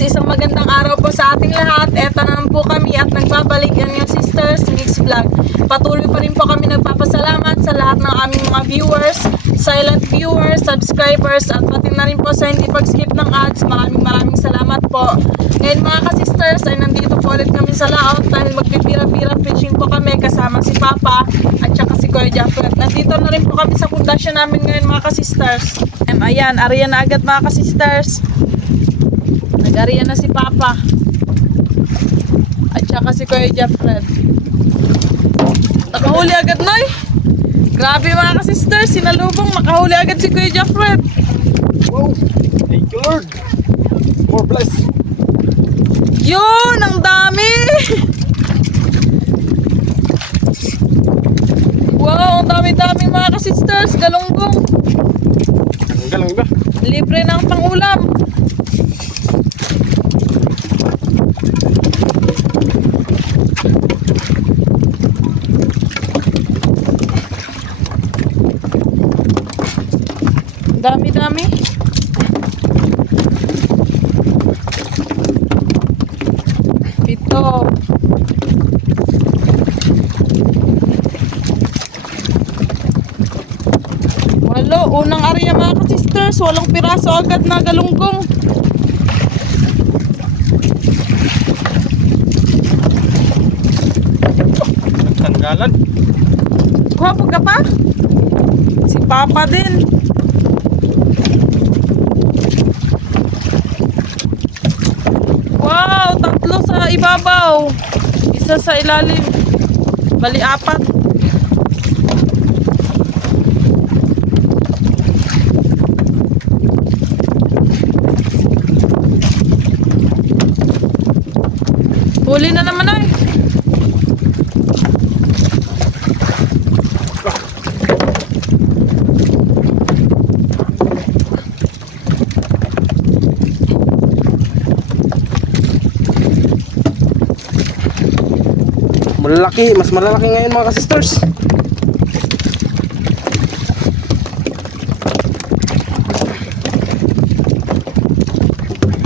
ka-sisters, isang magandang araw po sa ating lahat. Eto naman po kami at nagbabalik ang yung sisters Mix Vlog. Patuloy pa rin po kami nagpapasalamat sa lahat ng aming mga viewers, silent viewers, subscribers, at pati na rin po sa hindi pag-skip ng ads. Maraming salamat po. Ngayon mga ka-sisters ay nandito po ulit kami sa laot dahil magpipira-pira fishing po kami kasama si Papa at saka si Kuya Jaffer. Nandito na rin po kami sa pundasyon namin ngayon mga ka-sisters. Ayan, area na agad mga ka-sisters. Nag-area na si Papa at saka si Kuya Jaffer. Nakahuli agad na eh. Grabe mga ka-sisters, sinalubong, makahuli agad si Kuya Jaffer. Wow, thank you Lord. More bless. Yun, ang dami. Wow, ang dami-dami mga ka-sisters, galunggong. Galang ba? Libre ng pangulam. Dami-dami. Ito. Walo, unang area mga ka-sisters, walang piraso agad na galunggong. Tanggalan. Guwapo ka pa? Si Papa din. Wow, tatlo sa ibabaw. Isa sa ilalim. Bali, apat. Huli na naman ay. Malaki, mas malalaki ngayon mga ka-sisters.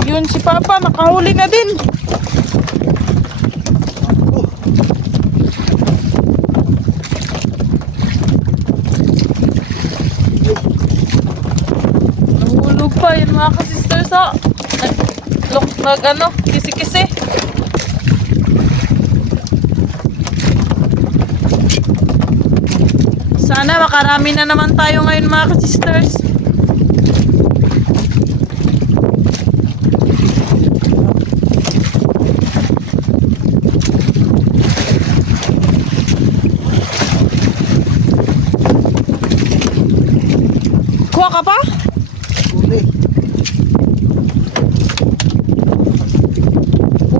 Yun si Papa, nakahuli na din. Nahulog pa yun mga ka-sisters ha. Kisi-kisi. Sana makarami na naman tayo ngayon mga ka-sisters. Kuha ka pa? Huli.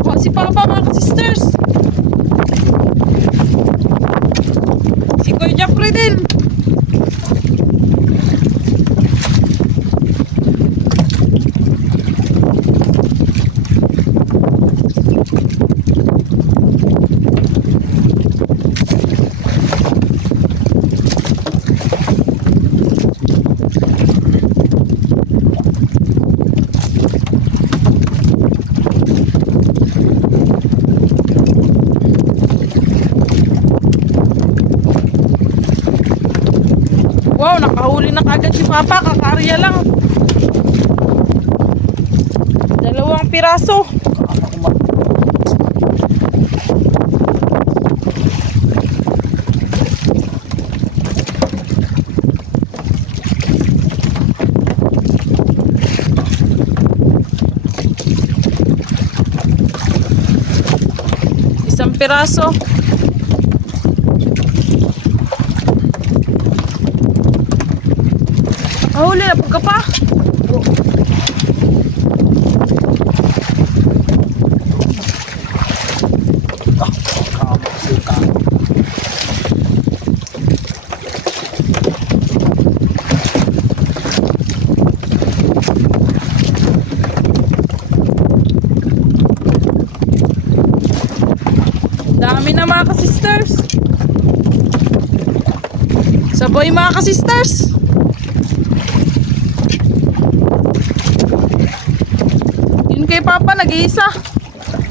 Kuha si Papa mga ka-sisters. Si Kuya Jaffer din. Wow, nakahuli na kagad si Papa, kakaarya lang. 2 piraso. Isang piraso. Huli na ka pa. Dami na mga ka-sisters. Sabay mga ka-sisters. Yun kay Papa. Papa, nag-iisa.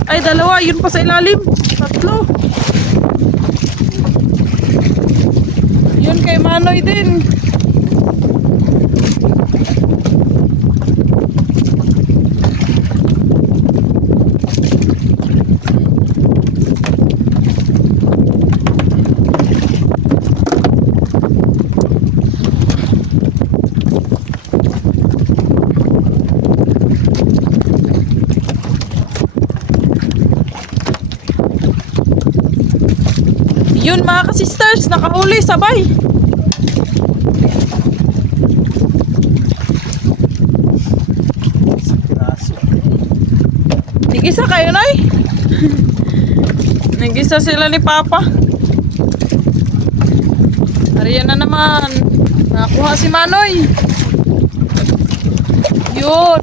Ay, dalawa. Yun pa sa ilalim. Tatlo. Yun kay Manoy din. Yun mga ka-sisters, nakahuli sabay. Isang piraso. Nag-isa kayo, Nay? Nag-isa sila ni Papa. Ariyan na naman. Nakakuha si Manoy. Yun.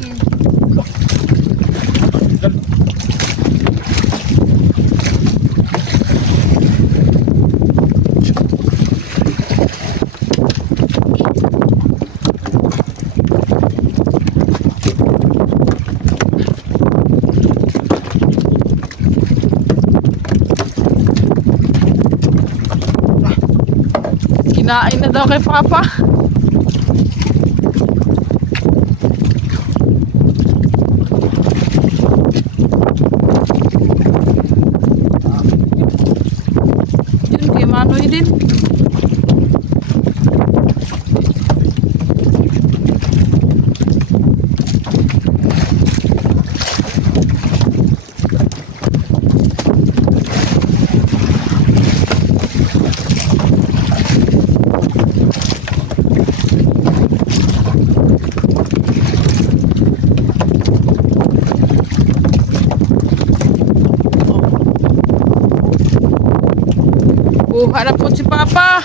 Kinain na daw kay Papa. Yun kay Manoy din. Buha na po si Papa.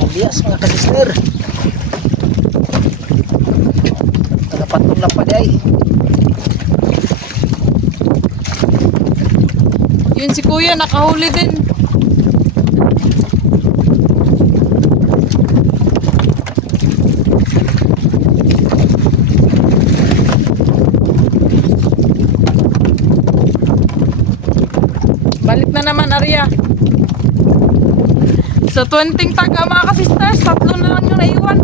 Alias mga kasister. Nagapatong na pa di ay. Yun si Kuya, nakahuli din. Balik na naman, Arya. Sa 20 taga mga ka-sisters, 3 na lang yung naiwan.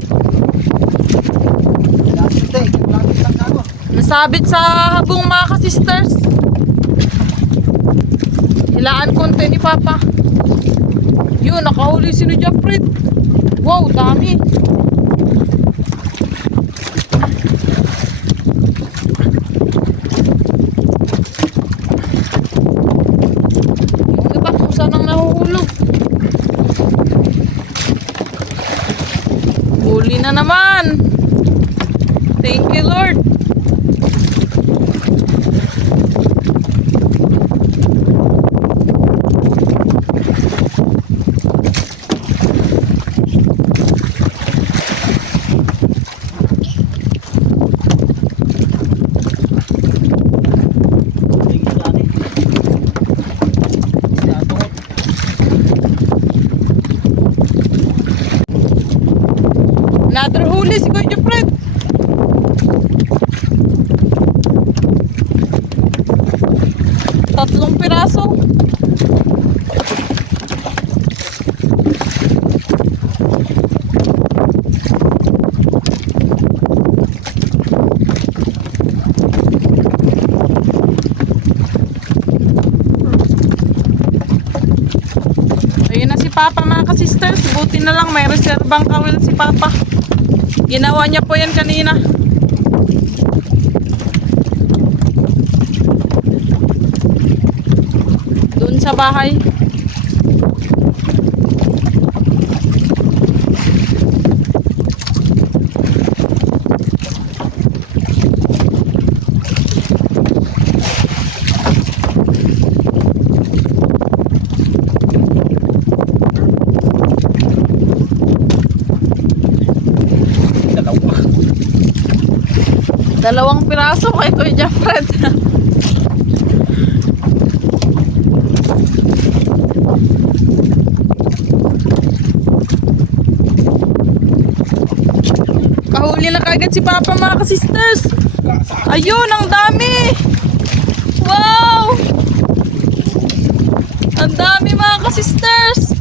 Lapit eh. Lapit lang ako. Nasabit sa habong mga ka-sisters. Hilaan konti ni Papa. Yun, nakahuli si Jeffrey. Wow, dami. Yung iba kung saan ang nahuhulog. Huli na naman. Thank you, Lord. Another huli si Kuya Fred. Tatlong piraso. Ayun na si Papa mga ka-sisters. Buti na lang may reserbang kawil si Papa. Ginawa niya po yan kanina. Doon sa bahay. Dalawang piraso kay Kuya Fred. Nakahuli na kagad si Papa mga ka-sisters. Ayun, ang dami. Wow! Ang dami mga ka-sisters.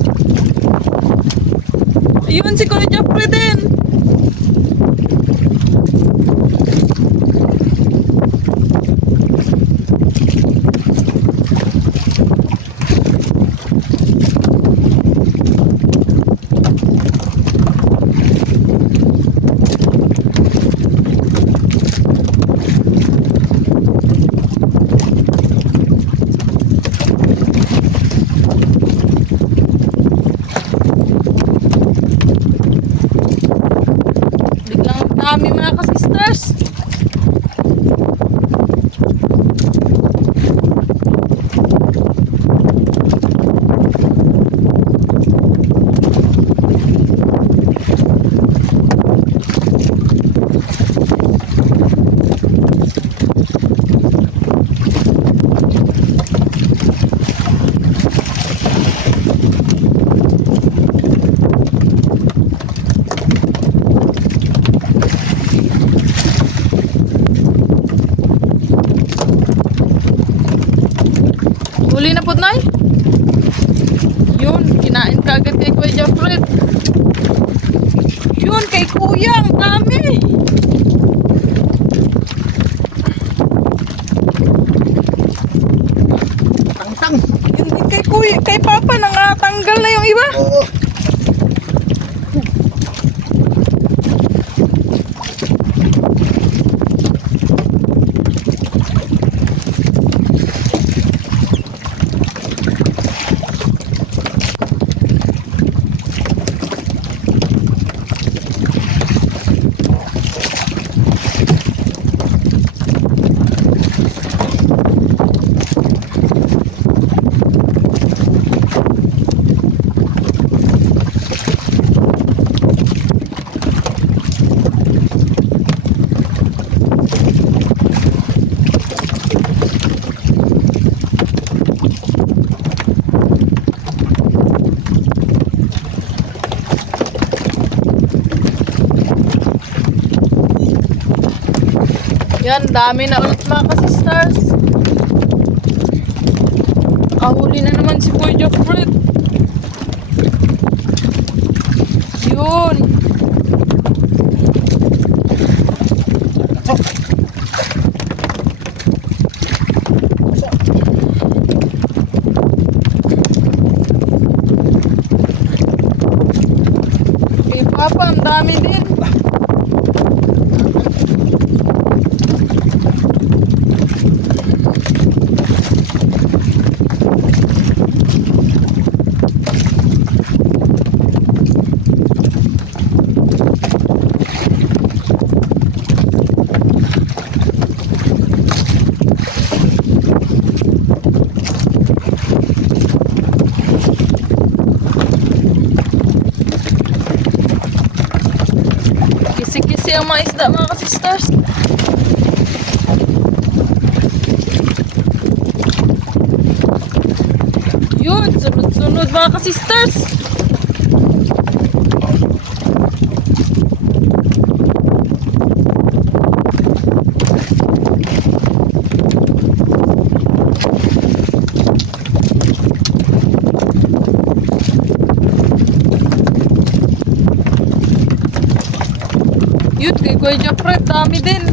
Ayun, si Kuya Jeffrey din. Biglang dami mga ka-sisters. Huli na po, Nay. Yun, kinain ka agad kay Kuya Jeffrey. Yun, kay Kuya, ang dami. Tang-tang. Yun din kay Kuya, kay Papa, nangatanggal na yung iba. Oo. Yan, dami na ulit mga ka-sisters. Nakahuli na naman si Kuya Jeffrey. Yun. Kay Papa, ang dami din. Kisi-kisi ang mga isda mga ka-sisters. Yun, sunod-sunod mga ka-sisters. Yun, kay Kuya Jeffrey, dami din.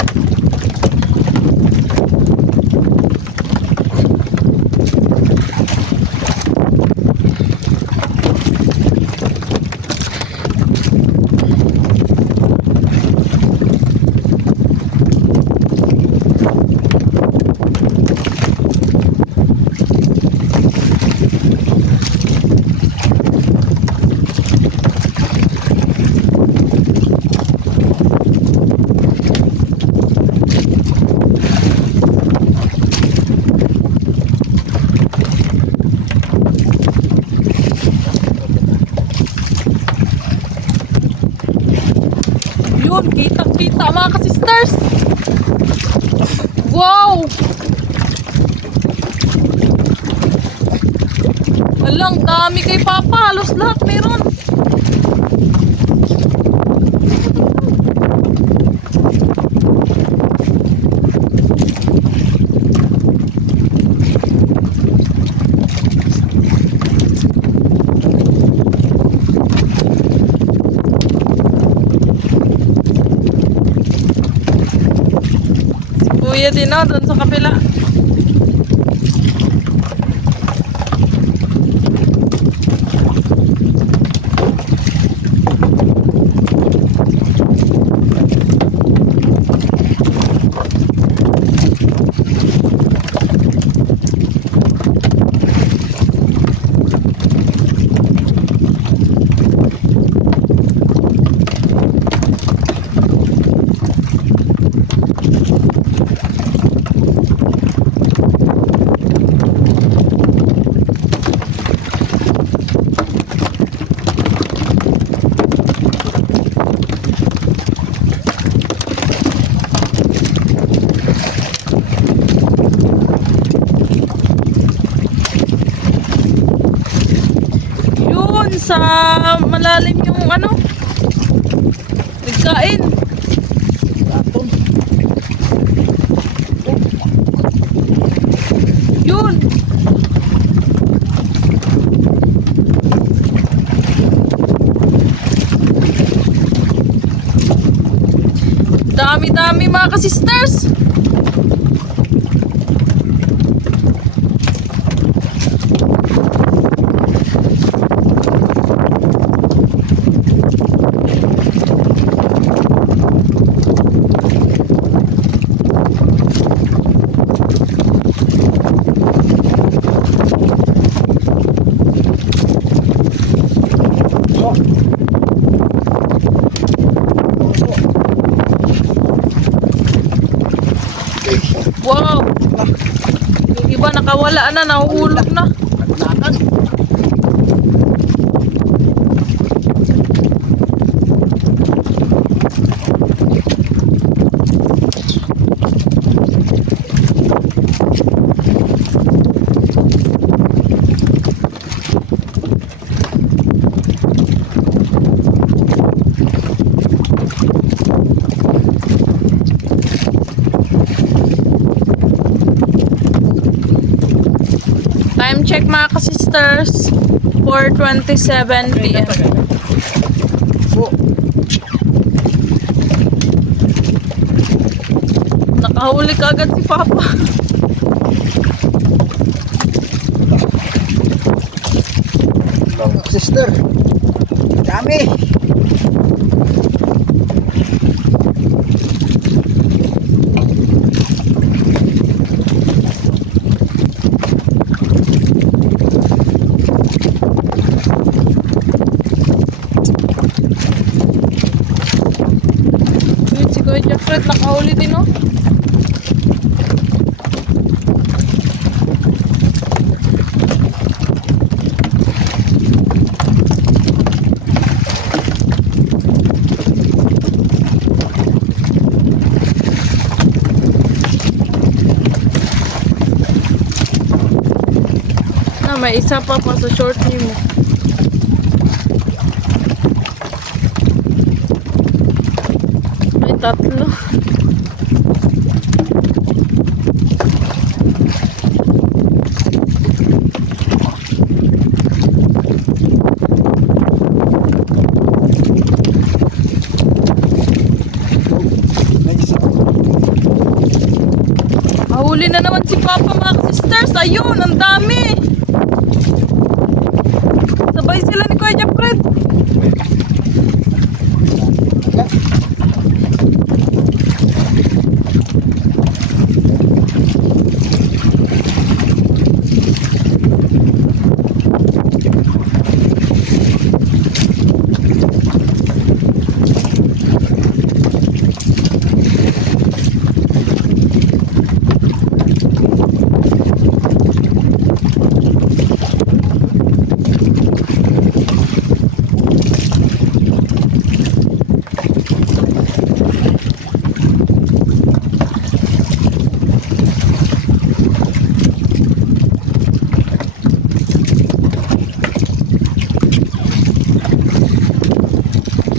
Yun, kitang-kita mga ka-sisters. Wow! Walang dami kay Papa. Halos lahat meron. kuya din oh, doon sa kapila. Yun sa malalim yung ano, nagkain. Aton. Yun. Dami-dami mga ka-sisters. So. Wow. Yung iba nakawala na, nahuhulog na. Naglakan. Time check mga ka-sisters, 4:27 PM. So. Nakahuli ka agad si Papa. Sister. Dami. Yun, si Kuya Jeffred nakahuli din oh. Na, may isa pa sa short mo. May tatlo. May isa. Ahuli na naman si Papa mga sisters. Ayun, ang dami. Sabay sila ni Kuya Jeffred.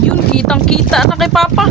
Yun, kitang-kita na kay Papa.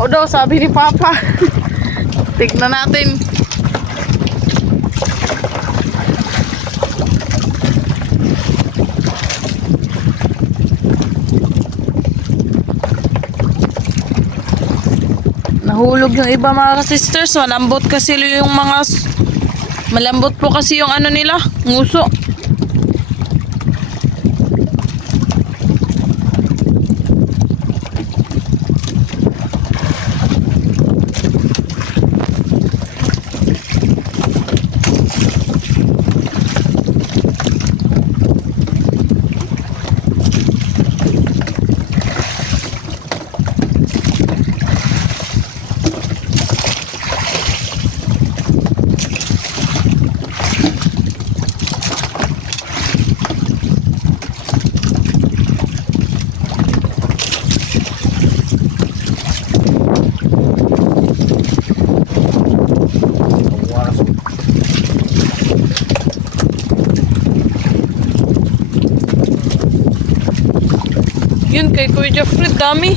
Puno daw, sabi ni Papa. Tignan natin. Nahulog yung iba mga sisters. Malambot kasi yung mga... Malambot po kasi yung ano nila, nguso. Yun kay Kuya Jeffrey, dami.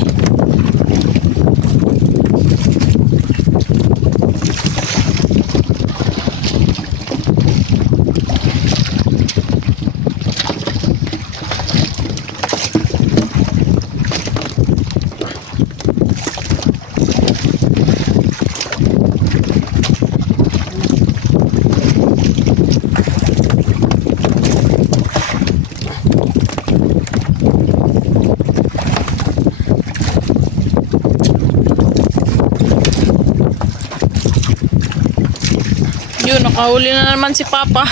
Yun, nakahuli na naman si Papa.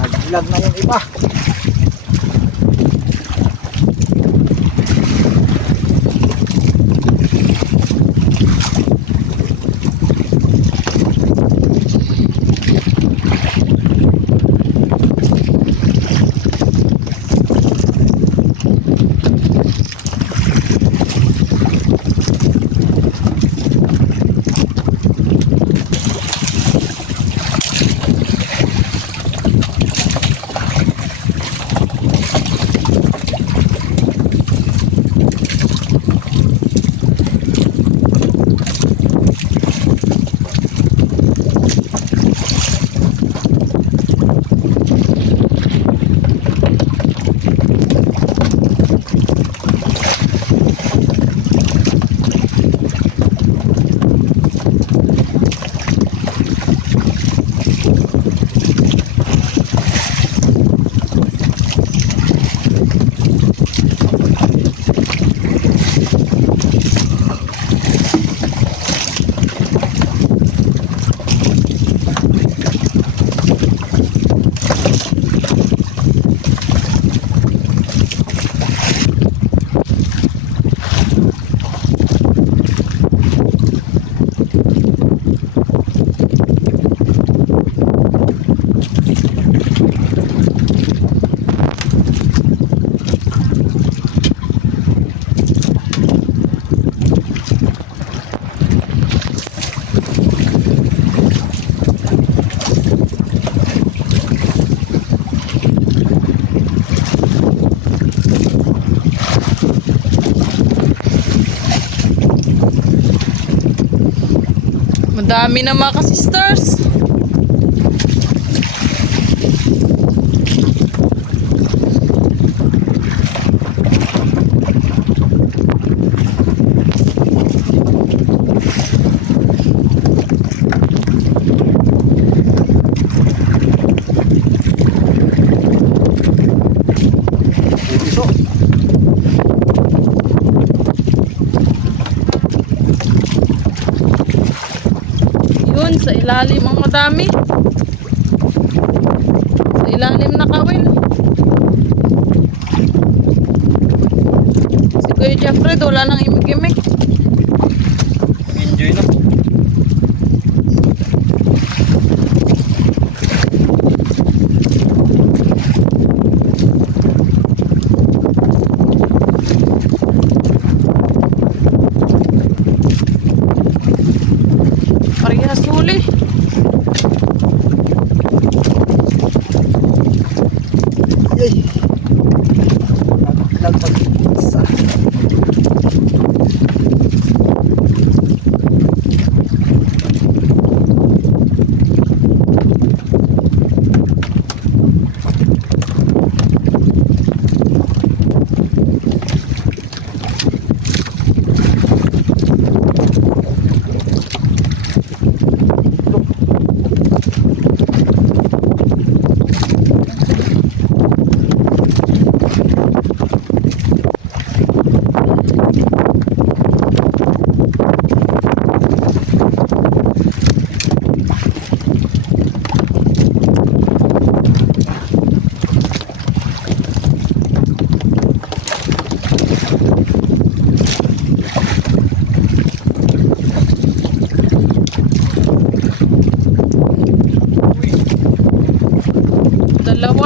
Naglag na yung iba. Madami na mga ka-sisters. Yun, sa ilalim ang madami. Sa ilalim na kawil. Si Kuya Jeffrey, wala nang imig-imig. Enjoy na. Parehas huli. Yay! Naglag pag-isa.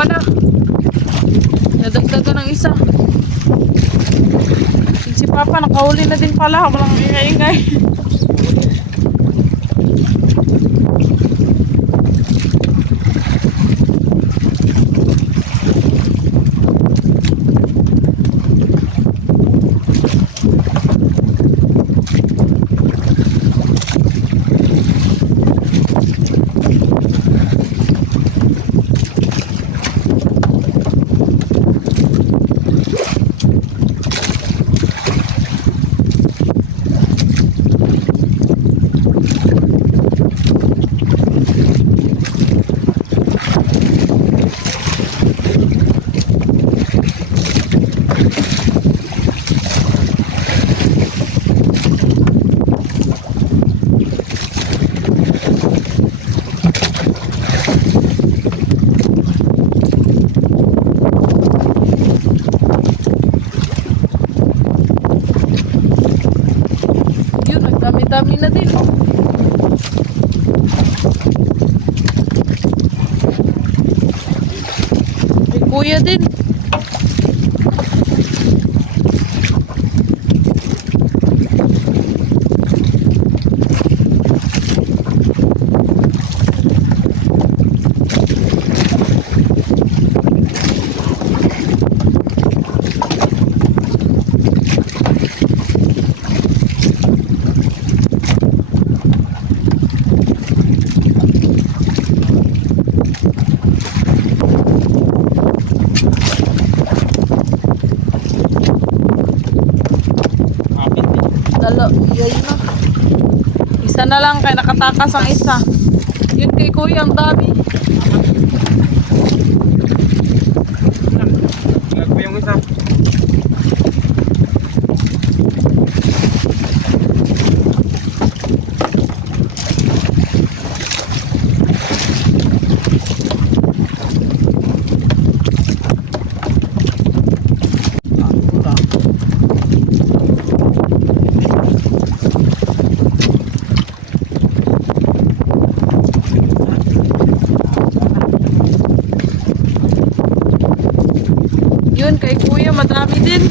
Dalawa na. Nadagdagan ng isa. Si Papa nakahuli na din pala. Walang ingay-ingay. Yun, nagdami-dami na din. Oh. May kuya din. Yun na. Isa na lang kaya nakatakas ang isa. Yun kay kuya ang dami. Nagpo yung isa. Yun kay kuya madami din.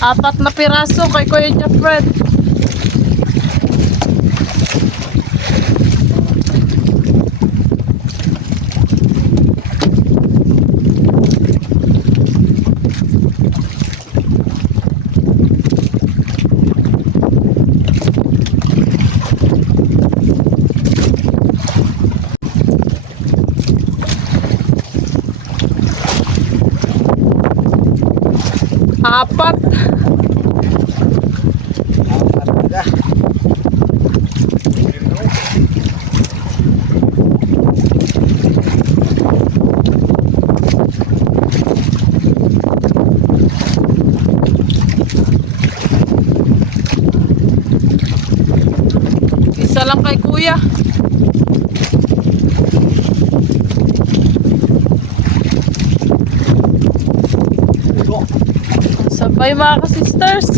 Apat na piraso kay Kuya Jeffred. Apat. Isa lang kay kuya. Sabay mga ka-sisters.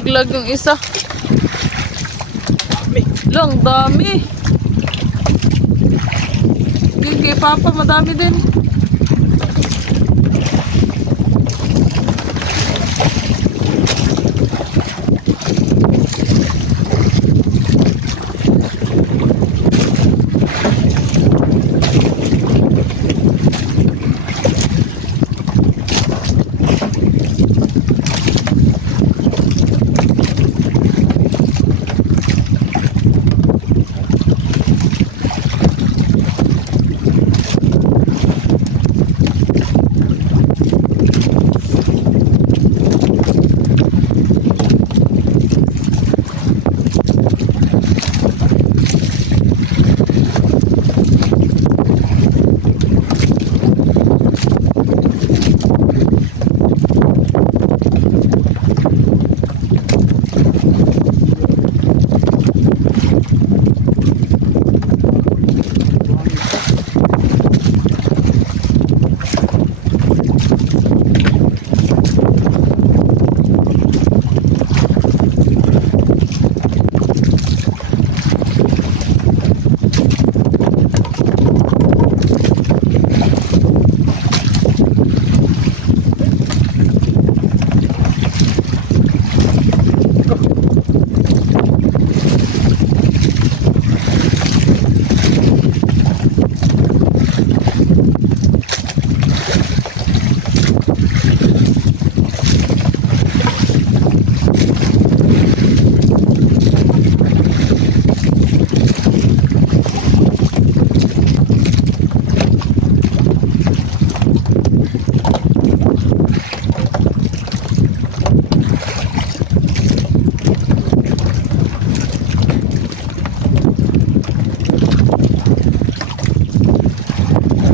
Nalaglag yung isa. Lang, dami. Kay Papa, madami din.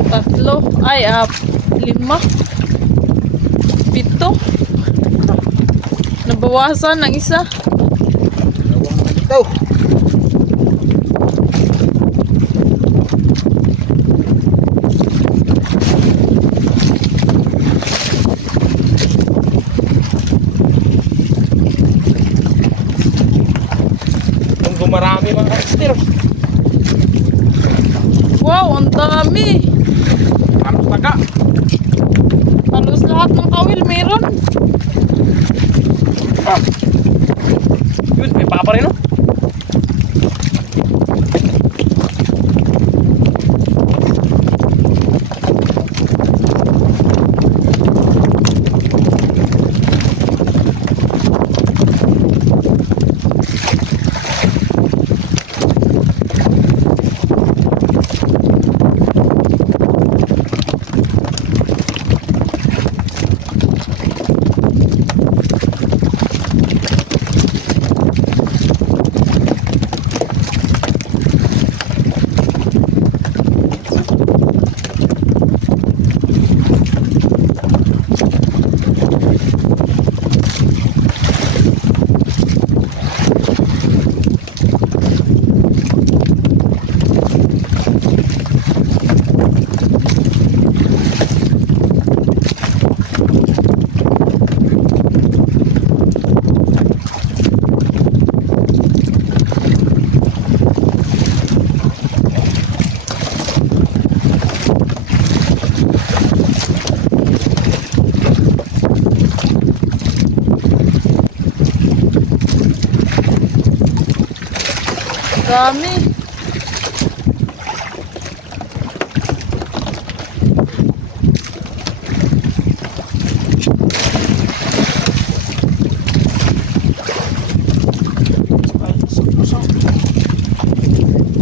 Tatlo. Ay, 5. 7. Nabawasan ng isa. Ito. Kung gumarami mga ka-mister. Wow, ang dami. Halos taga. Halos lahat ng kawil meron. Ah. Yun, may papa rin, no? Dami.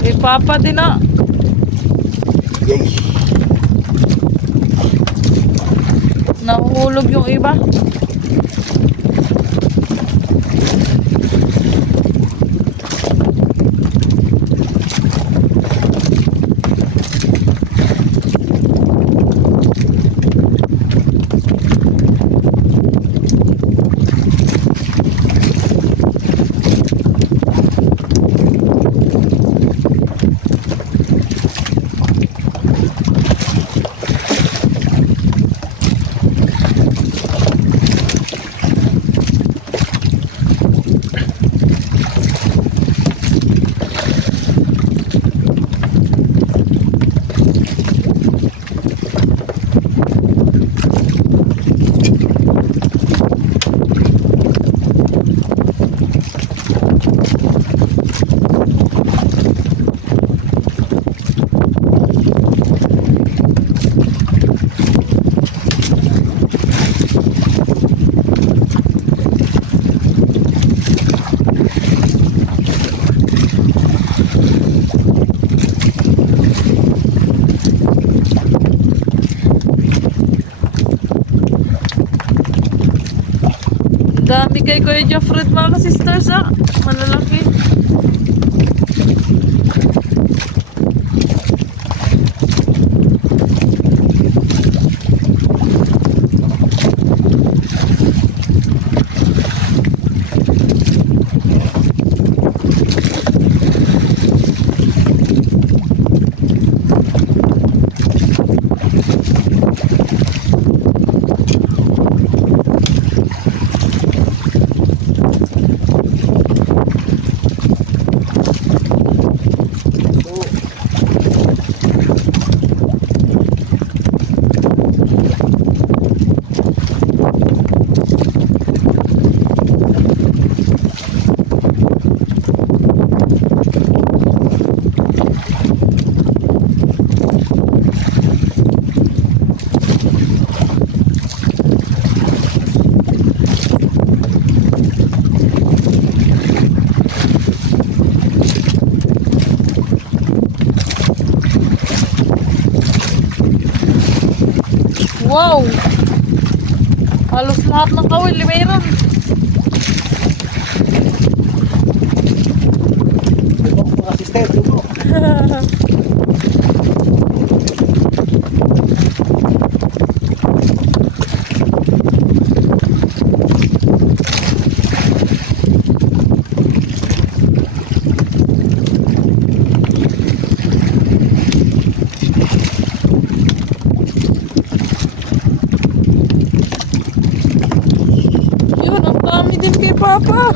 Kay Papa din na. Yay. Nahuhulog yung iba. Madami kay Kuya Jeffred mga sisters ah. Malalaki. Wow! Halos lahat ng kawil mayroon. Ito mga sister, ito. Yun, ang dami din kay Papa.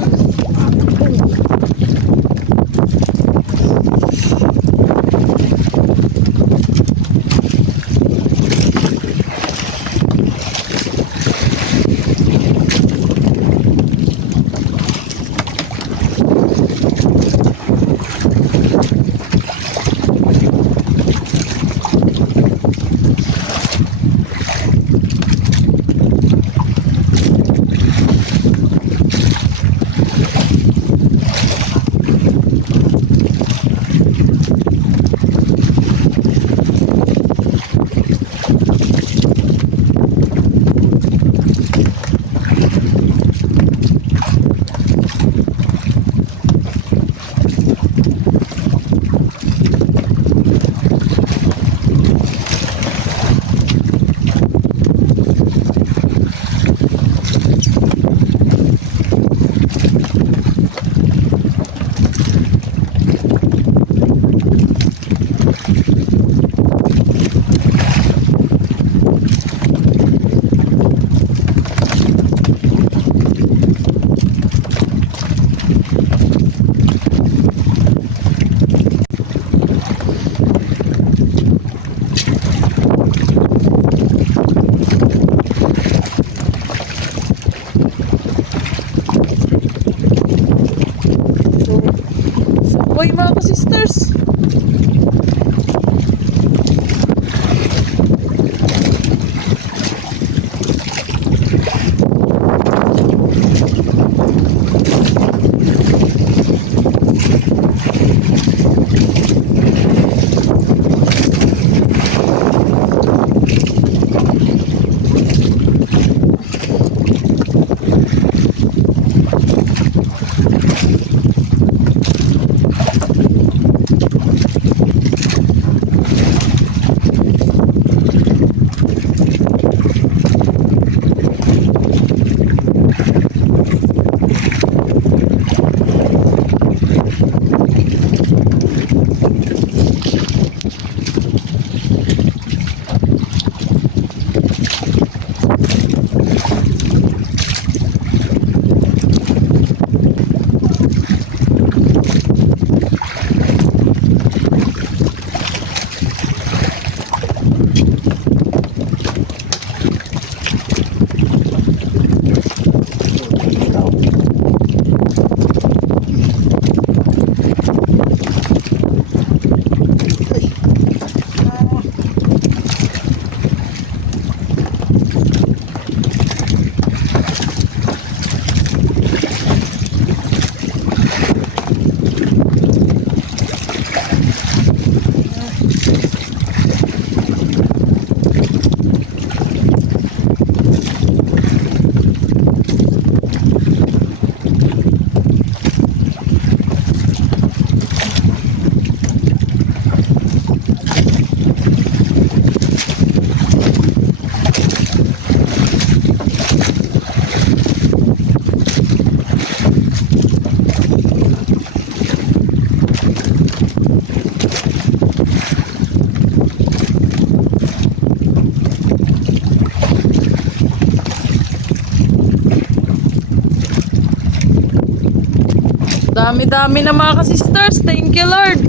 Dami-dami na mga ka-sisters. Thank you, Lord.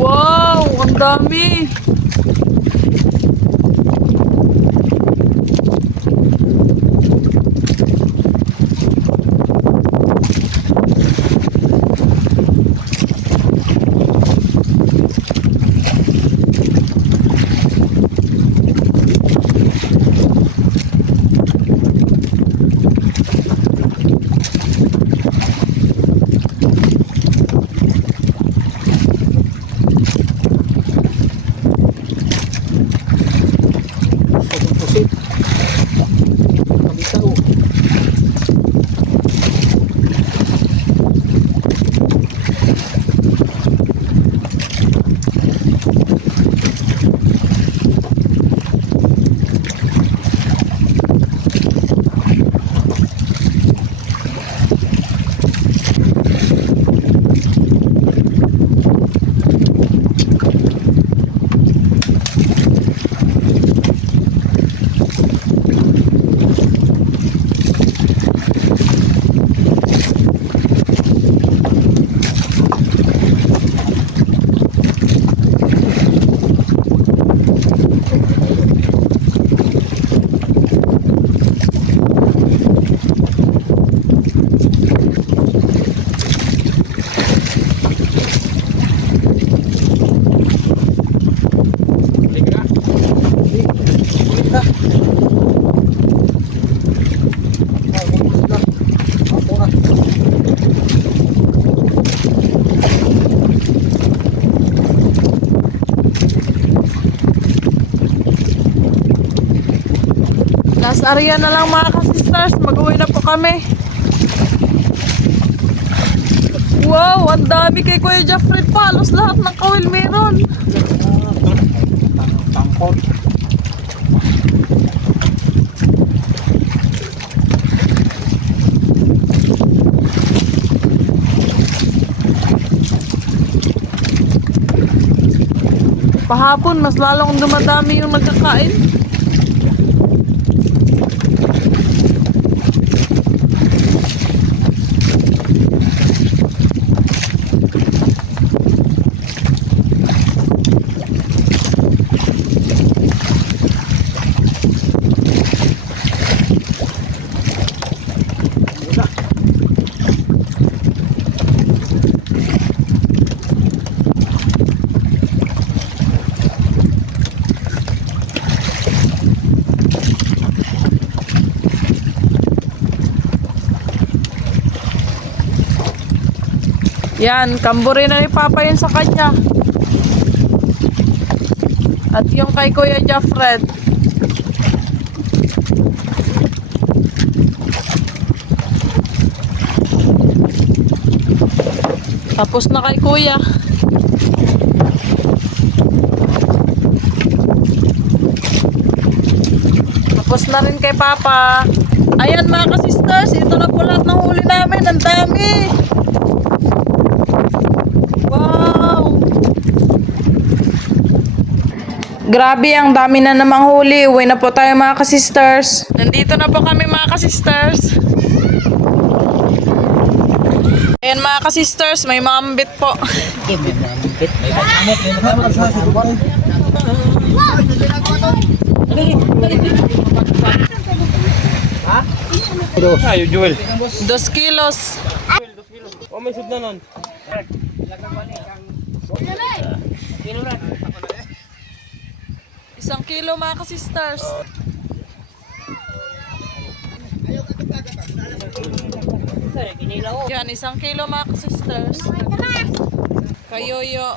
Wow, ang dami. Pusit. Kabisa oh. Halika na. Ulit na. Ulit na. Ako na. Last area na lang mga ka-sisters. Mag-uwi na po kami. Wow, ang dami kay Kuya Jeffrey pa. Halos lahat ng kawil meron. Tangkot. Pahapon, mas lalong dumadami yung nagkakain. Yan, kamburi na ni Papa yun sa kanya. At yung kay Kuya Jeffred. Tapos na kay Kuya. Tapos na rin kay Papa. Ayan mga ka-sisters, ito na po lahat ng huli namin. Ang dami. Grabe, ang dami na namang huli. Uwi na po tayo mga ka-sisters. Nandito na po kami mga ka-sisters. Ayan mga ka-sisters, may mambit po. Ayo, Joel. 2 kilos. Oh, may sud na nun. Isang kilo mga ka-sisters. Yan, 1 kilo mga ka-sisters. Kayoyo.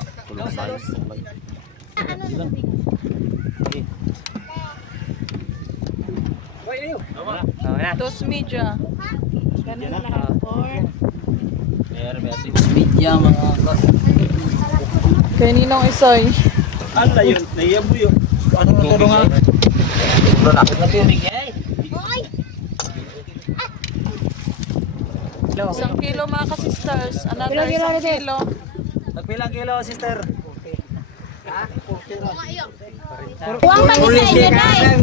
Dos media. Kay Ninong Isoy. Ano yun? Naiyabu yun. Ano na ito nga? Isang kilo mga ka-sisters. Another 1 kilo. Magpilang kilo, sister? Huwag mag-isa inyo, day.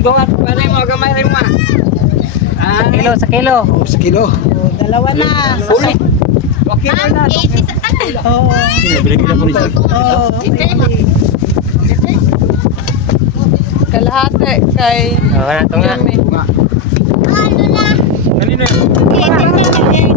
Sa kilo. Sa kilo. Dalawa na. Ma'am, 80 sa tagal. Bilang ko rin siya. Kalahati kay Wala to nga. Yumi. Ano na? Kanino yun? 80 sa tagal.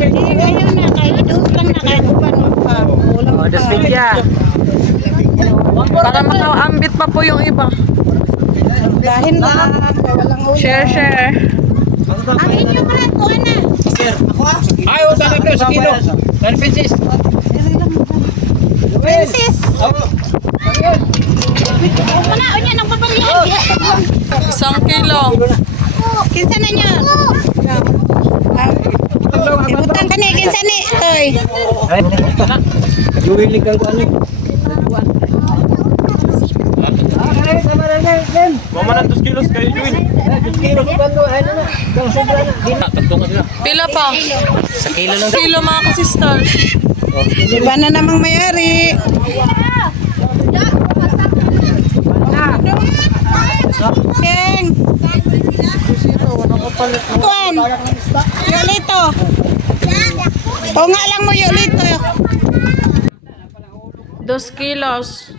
Ngayon na, kahit dos lang nakakupan mo pa. Oh, dos media. Para makaambit pa po yung iba. Dahil na, walang ulo. Share. Ang inyo pa, kuha na. Ay, o, tanong ko, sa kilo. 10 pieces. Princess. Huwag mo na, o niya, nang babalihan. 1 kilo. Kinsa na niya? Ibutan ka ni, kinsa ni. Toy. Joel, ligang ko ano. Mama na 2 kilos kayo, Joel. 2 kilos. Tagtungan sila. Pila pa? Sa kilo lang. Kilo mga ka-sisters. Iba na namang mayari. Keng. Kuan. Yolito. O nga lang mo Yolito. 2 kilos.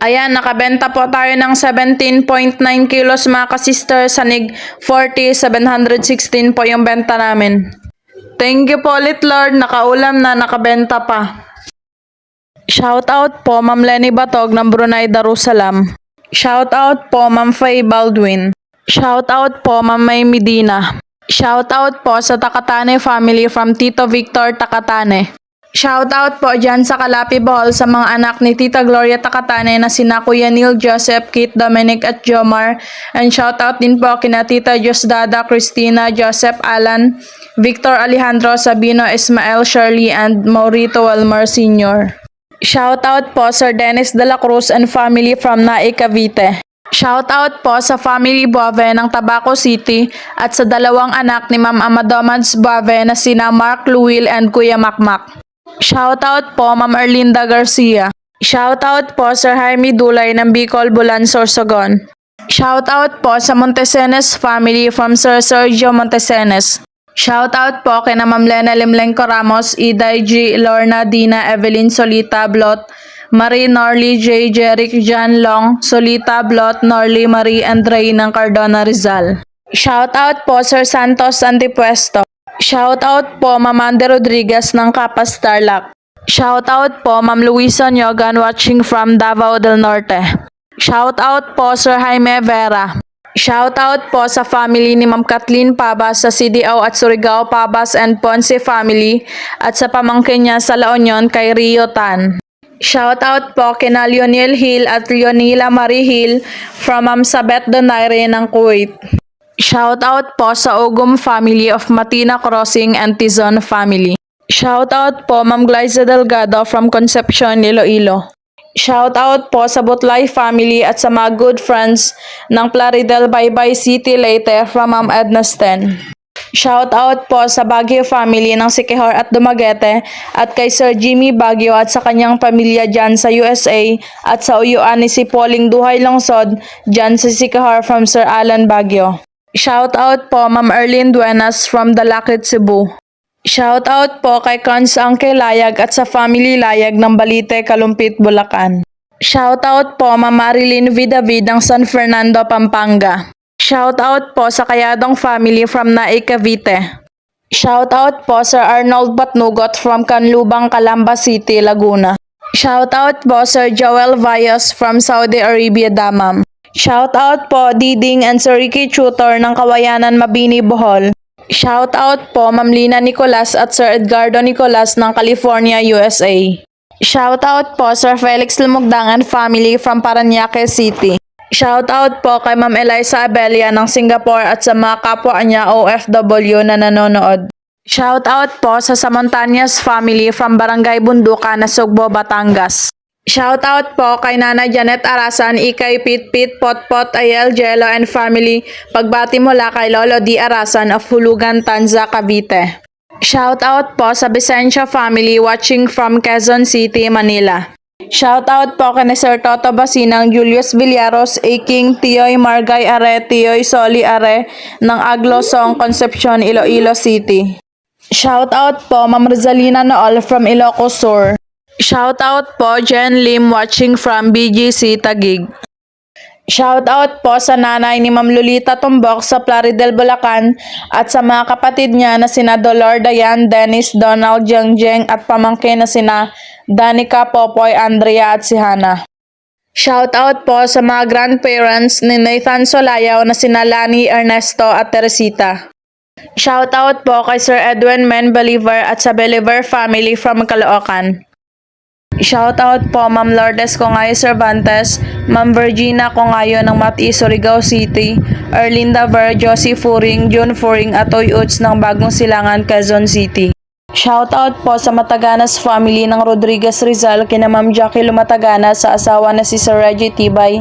Ayan, nakabenta po tayo ng 17.9 kilos mga ka-sister. Sanig 40, 716 po yung benta namin. Thank you po ulit Lord, nakaulam na, nakabenta pa. Shout out po Ma'am Lenny Batog ng Brunei Darussalam. Shout out po Ma'am Faye Baldwin. Shout out po Ma'am May Medina. Shout out po sa Takatane family from Tito Victor Takatane. Shout out po dyan sa Kalapi Bohol sa mga anak ni Tita Gloria Takatane na sina Kuya Neil Joseph, Kate Dominic at Jomar. And shout out din po kina Tita Diosdada, Christina, Joseph Alan, Victor Alejandro, Sabino, Ismael, Shirley, and Maurito Walmer Sr. Shout out po Sir Dennis de la Cruz and family from Naik, Cavite. Shout out po sa family Buave ng Tabaco City at sa dalawang anak ni Ma'am Amadomans Buave na sina Mark Luil and Kuya Makmak. Shout out po Ma'am Erlinda Garcia. Shout out po Sir Jaime Dulay ng Bicol, Bulan, Sorsogon. Shout out po sa Montesenes family from Sir Sergio Montesenes. Shout out po kina Ma'am Lena Limlengco Ramos, Iday G, Lorna, Dina, Evelyn Solita, Blot, Marie, Norly, J, Jeric, John Long, Solita, Blot, Norly, Marie, and Ray ng Cardona, Rizal. Shout out po Sir Santos Antipuesto. Shout out po Ma'am Andy Rodriguez ng Capas Tarlac. Shout out po Ma'am Luisa Nyogan watching from Davao del Norte. Shout out po Sir Jaime Vera. Shout out po sa family ni Ma'am Kathleen Pabas sa CDO at Surigao Pabas and Ponce family at sa pamangkin niya sa La Union kay Rio Tan. Shout out po kina Lionel Hill at Leonila Marie Hill from Ma'am Sabet Donaire ng Kuwait. Shout out po sa Ogum family of Matina Crossing and Tizon family. Shoutout po Ma'am Glyza Delgado from Concepcion, Iloilo. Shoutout po sa Butlay family at sa mga good friends ng Plaridel Baybay City Leyte from Ma'am Edna Sten. Shoutout po sa Baguio family ng Siquijor at Dumaguete at kay Sir Jimmy Baguio at sa kanyang pamilya dyan sa USA at sa uyuan ni si Pauling Duhay Longsod dyan sa Siquijor from Sir Alan Baguio. Shoutout po Ma'am Erlene Duenas from Dalakit, Cebu. Shoutout po kay Cons Uncle Layag at sa family Layag ng Balite, Kalumpit, Bulacan. Shoutout po Ma'am Marilyn Vidavid ng San Fernando, Pampanga. Shoutout po sa Kayadong family from Naik, Cavite. Shoutout po Sir Arnold Batnugot from Canlubang, Calamba City, Laguna. Shoutout po Sir Joel Valles from Saudi Arabia, Damam. Shoutout po Diding and Sir Ricky Tutor ng Kawayanan, Mabini, Bohol. Shoutout po Ma'am Lina Nicolas at Sir Edgardo Nicolas ng California, USA. Shoutout po Sir Felix Lumugdang and family from Parañaque City. Shoutout po kay Ma'am Eliza Abelia ng Singapore at sa mga kapwa niya OFW na nanonood. Shoutout po sa Samontanias family from Barangay Bundukan, Nasugbo, Batangas. Shoutout po kay Nana Janet Arasan, Ikay Pitpit, Potpot, Ayel, Jello and family. Pagbati mula kay Lolo D. Arasan of Hulugan, Tanza, Cavite. Shoutout po sa Vicencio family watching from Quezon City, Manila. Shoutout po kay Sir Toto Basinang, Julius Villaros, Aking, Tioy Margay Are, Tioy Soli Are ng Aglosong, Concepcion, Iloilo City. Shoutout po Ma'am Rizalina Nool from Ilocos Sur. Shoutout po Jen Lim watching from BGC Taguig. Shoutout po sa nanay ni Ma'am Lolita Tumbok sa Plaridel, Bulacan at sa mga kapatid niya na sina Dolor, Dayan, Dennis, Donald, Jengjeng at pamangkin na sina Danica, Popoy, Andrea at si Hana. Shoutout po sa mga grandparents ni Nathan Solayaw na sina Lani, Ernesto at Teresita. Shoutout po kay Sir Edwin Men Beliver at sa Beliver family from Caloocan. Shoutout po Ma'am Lourdes Congayo Cervantes, Ma'am Virginia Congayo ng Mati, Surigao City, Erlinda Ver, Josie Furing, June Furing at Toy Uts ng Bagong Silangan, Quezon City. Shoutout po sa Mataganas family ng Rodriguez Rizal kina Ma'am Jackie Lumataganas sa asawa na si Sir Reggie Tibay,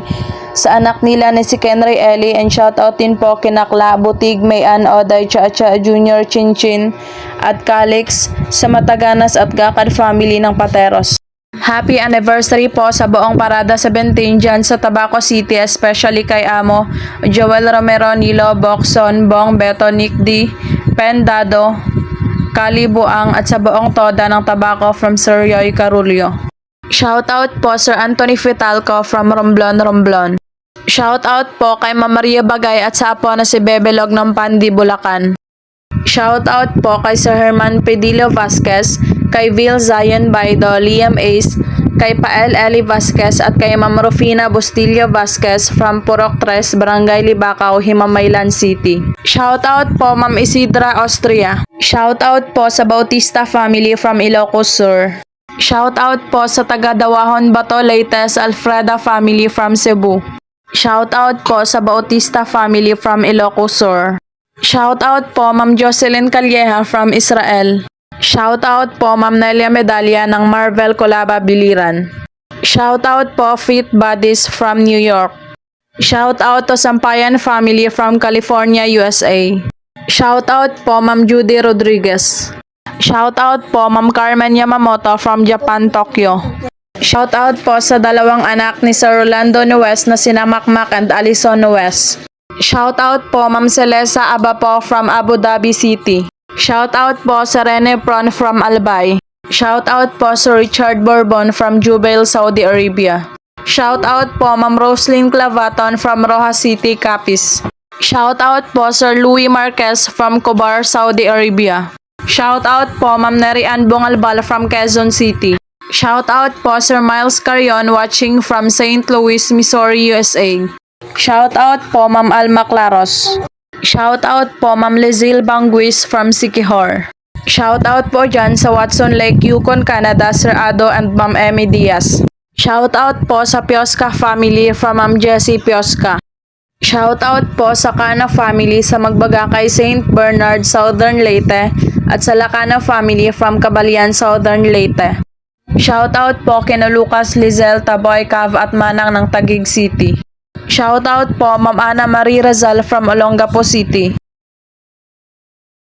sa anak nila ni si Kenry Eli, and shoutout din po kina Kla, Butig, Mayan, Oday, Chacha, Junior, Chinchin at Calix sa Mataganas at Gakad family ng Pateros. Happy anniversary po sa buong Parada 17 dyan sa Tabaco City, especially kay Amo, Joel Romero, Nilo, Boxon, Bong, Beto, Nick D, Pendado, Kali Buang at sa buong Toda ng Tabaco from Sir Yoy Carulio. Shoutout po Sir Anthony Fitalco from Romblon, Romblon. Shoutout po kay Ma'am Maria Bagay at sa apo na si Bebelog ng Pandi, Bulacan. Shoutout po kay Sir Herman Pedillo Vasquez, kay Vil Zion Baido, Liam Ace, kay Pael Eli Vasquez at kay Ma'am Rufina Bustillo Vasquez from Purok 3, Barangay Libacao, Himamaylan City. Shoutout po Ma'am Isidra Austria. Shoutout po sa Bautista family from Ilocos Sur. Shoutout po sa taga Dawahon Bato, Leyte, Alfreda family from Cebu. Shoutout po sa Bautista family from Ilocos Sur. Shoutout po Ma'am Jocelyn Calleja from Israel. Shoutout po Ma'am Nelia Medalla ng Marvel Colaba, Biliran. Shoutout po Fit Buddies from New York. Shoutout to Sampayan family from California, USA. Shoutout po Ma'am Judy Rodriguez. Shoutout po Ma'am Carmen Yamamoto from Japan, Tokyo. Shoutout po sa dalawang anak ni Sir Rolando Nuez na sina Makmak and Alison Nuez. Shoutout po Ma'am Celesa Abapo from Abu Dhabi City. Shoutout po sa Rene Pron from Albay. Shoutout po sa Richard Bourbon from Jubail, Saudi Arabia. Shoutout po Ma'am Roslyn Clavaton from Rojas City, Capiz. Shoutout po Sir Louis Marquez from Cobar, Saudi Arabia. Shoutout po Ma'am Neri Ann Bungalbal from Quezon City. Shoutout po Sir Miles Carion watching from St. Louis, Missouri, USA. Shoutout po Ma'am Alma Claros. Shoutout po Ma'am Lizil Banguis from Siquijor. Shoutout po dyan sa Watson Lake, Yukon, Canada, Sir Ado and Ma'am Emmy Diaz. Shoutout po sa Piosca family from Ma'am Jessie Piosca. Shoutout po sa Cana family sa Magbagakay, St. Bernard, Southern Leyte at sa Lacana family from Cabalian, Southern Leyte. Shoutout po kina Lucas Lizel Taboy Cav at Manang ng Taguig City. Shoutout po Ma'am Ana Marie Razal from Olongapo City.